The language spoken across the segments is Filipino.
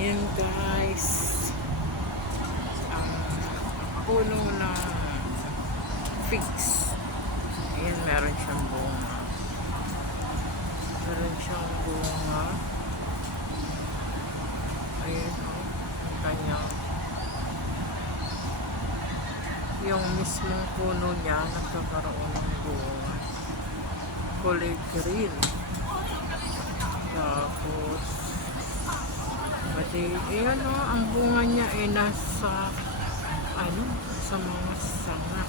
Ayan guys, ang puno ng figs. Ayan, meron siyang bunga. Meron siyang bunga. Ayan o, ang kanya. Yung mismong puno niya nagkakaroon ng bunga. Kulay green. Tapos pati, ayan o, ang bunga niya ay nasa sa mga sanga.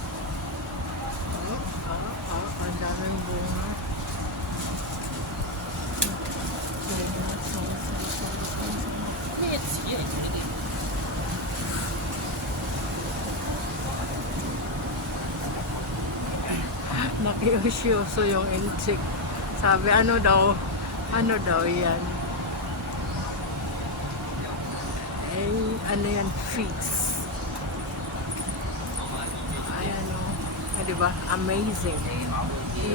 Ang daming bunga. Nakiusyoso yung insik. Sabi, ano daw yan? Ay, ano yan? Figs. Ayan o. Diba? Amazing.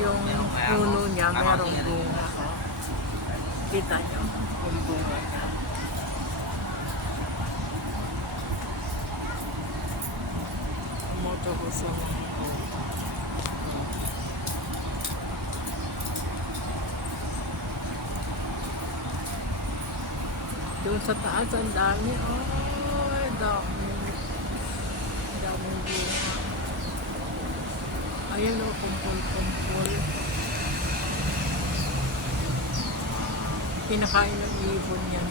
Yung puno niya, merong bunga. Kita nyo? Yung bunga niya. Moto ko sa mga bunga. Doon sa taas, ang dami. Oh, dami. Daming bunga. Ayan o, kumpul-kumpul. Pinakain ng ibon yan.